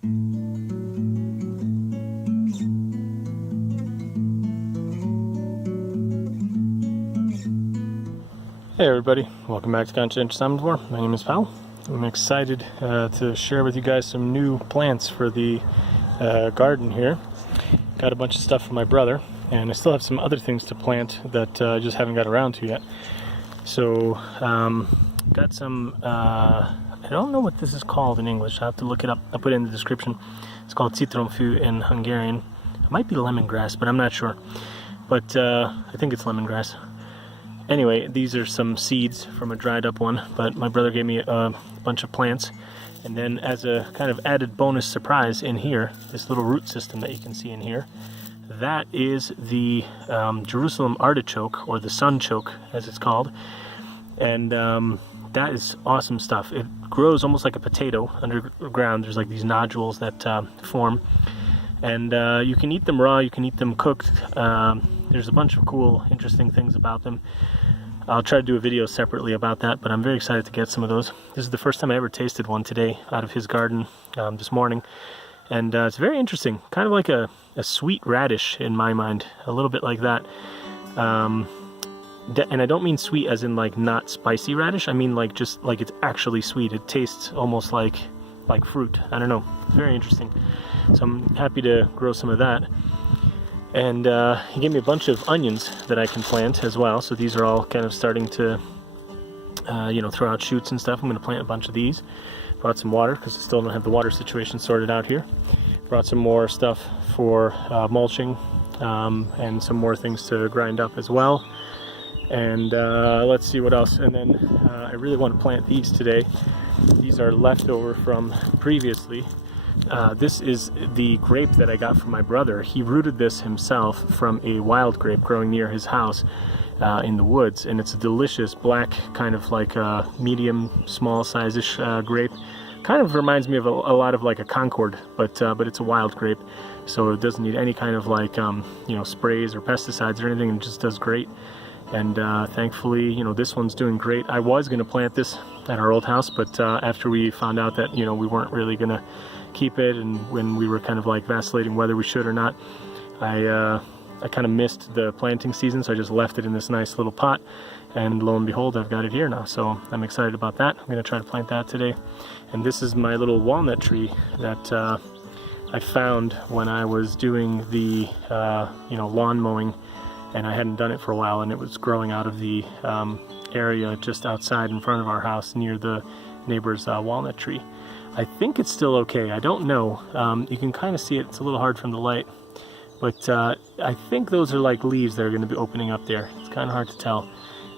Hey everybody, welcome back to Conscientious Omnivore. My name is Pal. I'm excited to share with you guys some new plants for the garden here. Got a bunch of stuff from my brother, and I still have some other things to plant that I just haven't got around to yet. So, got some, I don't know what this is called in English. I'll have to look it up. I'll put it in the description. It's called citronfru in Hungarian. It might be lemongrass, but I'm not sure. But I think it's lemongrass. Anyway, these are some seeds from a dried up one, but my brother gave me a bunch of plants. And then as a kind of added bonus surprise in here, this little root system that you can see in here, that is the Jerusalem artichoke, or the sunchoke as it's called. And that is awesome stuff. It grows almost like a potato underground. There's like these nodules that form. And you can eat them raw, you can eat them cooked. There's a bunch of cool, interesting things about them. I'll try to do a video separately about that, but I'm very excited to get some of those. This is the first time I ever tasted one today out of his garden this morning. And it's very interesting, kind of like a sweet radish in my mind, a little bit like that. And I don't mean sweet as in like not spicy radish, I mean like just like it's actually sweet. It tastes almost like fruit. I don't know, very interesting. So I'm happy to grow some of that. And he gave me a bunch of onions that I can plant as well. So these are all kind of starting to, throw out shoots and stuff. I'm going to plant a bunch of these. Brought some water because I still don't have the water situation sorted out here. Brought some more stuff for mulching and some more things to grind up as well. And let's see what else. And then I really want to plant these today. These are leftover from previously. This is the grape that I got from my brother. He rooted this himself from a wild grape growing near his house in the woods, and it's a delicious black, kind of like a medium, small size-ish grape. Kind of reminds me of a lot of like a Concord, but it's a wild grape, so it doesn't need any kind of like sprays or pesticides or anything, and it just does great. And thankfully, this one's doing great. I was going to plant this at our old house, but after we found out that we weren't really going to keep it, and when we were kind of like vacillating whether we should or not, I kind of missed the planting season, so I just left it in this nice little pot, and lo and behold, I've got it here now. So I'm excited about that. I'm going to try to plant that today. And this is my little walnut tree that I found when I was doing the lawn mowing, and I hadn't done it for a while, and it was growing out of the area just outside in front of our house near the neighbor's walnut tree. I think it's still okay. I don't know. You can kind of see it. It's a little hard from the light. But I think those are like leaves that are going to be opening up there. It's kind of hard to tell.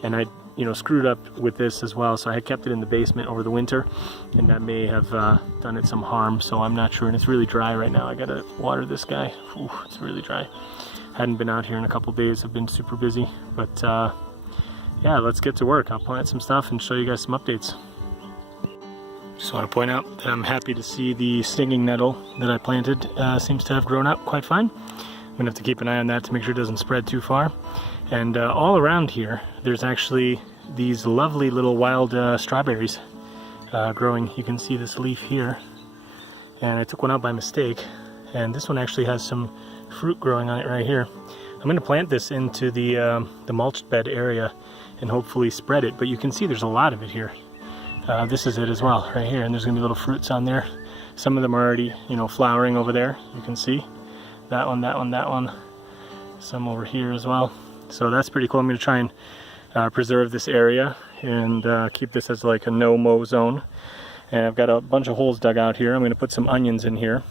And I screwed up with this as well. So I had kept it in the basement over the winter. And that may have done it some harm. So I'm not sure. And it's really dry right now. I got to water this guy. Ooh, it's really dry. Hadn't been out here in a couple days. I've been super busy. But yeah, let's get to work. I'll plant some stuff and show you guys some updates. Just want to point out that I'm happy to see the stinging nettle that I planted seems to have grown up quite fine. I'm going to have to keep an eye on that to make sure it doesn't spread too far. And all around here, there's actually these lovely little wild strawberries growing. You can see this leaf here. And I took one out by mistake. And this one actually has some fruit growing on it right here. I'm going to plant this into the mulched bed area and hopefully spread it. But you can see there's a lot of it here. This is it as well, right here, and there's gonna be little fruits on there. Some of them are already, flowering over there. You can see that one, that one, that one. Some over here as well. So that's pretty cool. I'm gonna try and preserve this area and keep this as like a no-mow zone. And I've got a bunch of holes dug out here. I'm gonna put some onions in here,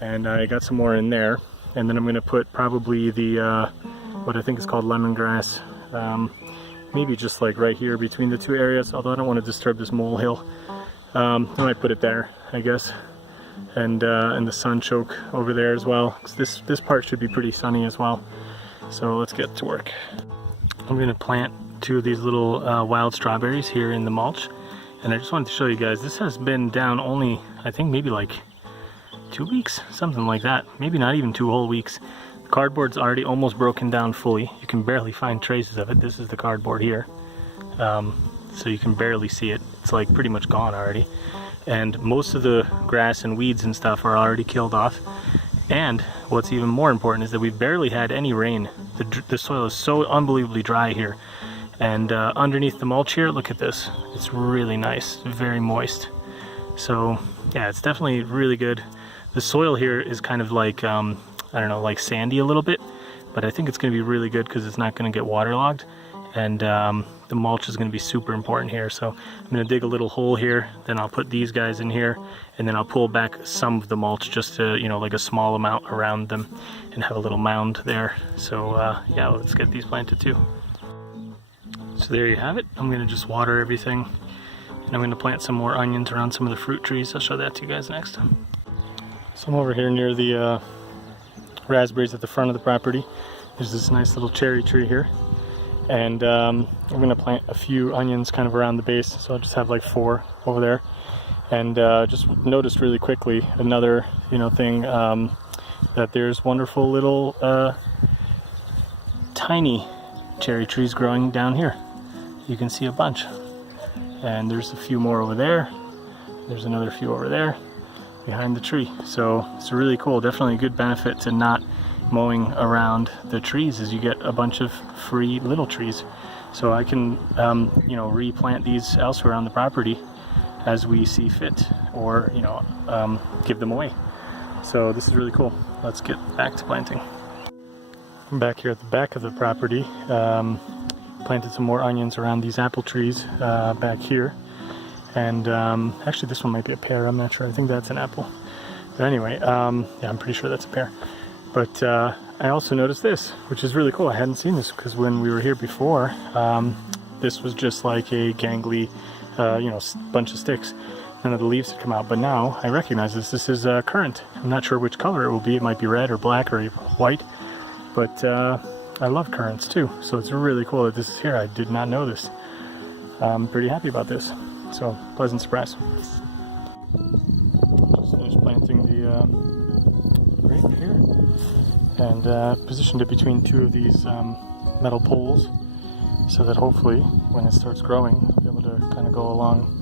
and I got some more in there. And then I'm gonna put probably the what I think is called lemongrass. Maybe just like right here between the two areas, although I don't want to disturb this molehill. I might put it there, I guess. And the sunchoke over there as well, 'cause this part should be pretty sunny as well. So let's get to work. I'm going to plant two of these little wild strawberries here in the mulch. And I just wanted to show you guys, this has been down only, I think maybe like 2 weeks, something like that. Maybe not even 2 whole weeks. The cardboard's already almost broken down fully. You can barely find traces of it. This is the cardboard here. So you can barely see it. It's like pretty much gone already. and most of the grass and weeds and stuff are already killed off. And what's even more important is that we've barely had any rain. The soil is so unbelievably dry here. And underneath the mulch here, look at this. It's really nice, very moist. So yeah, it's definitely really good. The soil here is kind of like, I don't know, like sandy a little bit, but I think it's gonna be really good because it's not gonna get waterlogged. And the mulch is going to be super important here. So I'm going to dig a little hole here, then I'll put these guys in here, and then I'll pull back some of the mulch, just to, you know, like a small amount around them, and have a little mound there. So yeah, let's get these planted too. So there you have it. I'm going to just water everything, and I'm going to plant some more onions around some of the fruit trees. I'll show that to you guys next. So I'm over here near the raspberries at the front of the property. There's this nice little cherry tree here. And I'm going to plant a few onions kind of around the base, so I'll just have like 4 over there. And just noticed really quickly another, you know, thing, that there's wonderful little tiny cherry trees growing down here. You can see a bunch, and there's a few more over there. There's another few over there behind the tree. So it's really cool. Definitely a good benefit to not mowing around the trees, is you get a bunch of free little trees. So I can you know, replant these elsewhere on the property as we see fit, or you know, give them away. So this is really cool. Let's get back to planting. I'm back here at the back of the property. Planted some more onions around these apple trees back here, and actually this one might be a pear, I'm not sure. I think that's an apple, but anyway, yeah, I'm pretty sure that's a pear. But I also noticed this, which is really cool. I hadn't seen this because when we were here before, this was just like a gangly, you know, bunch of sticks. None of the leaves had come out, but now I recognize this. This is currant. I'm not sure which color it will be. It might be red or black or white, but I love currants too. So it's really cool that this is here. I did not know this. I'm pretty happy about this. So pleasant surprise. Just finished planting the grape here, and positioned it between 2 of these metal poles, so that hopefully when it starts growing I'll be able to kind of go along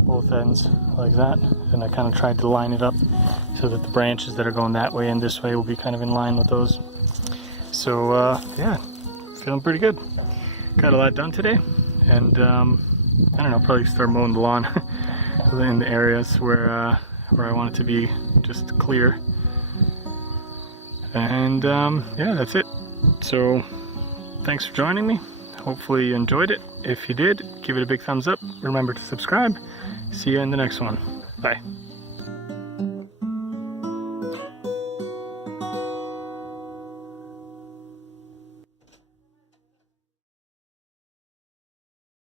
both ends like that. And I kind of tried to line it up so that the branches that are going that way and this way will be kind of in line with those. So yeah, feeling pretty good. Got a lot done today, and I don't know, probably start mowing the lawn in the areas where I want it to be just clear. And yeah, that's it. So thanks for joining me. Hopefully you enjoyed it. If you did, give it a big thumbs up. Remember to subscribe. See you in the next one. Bye.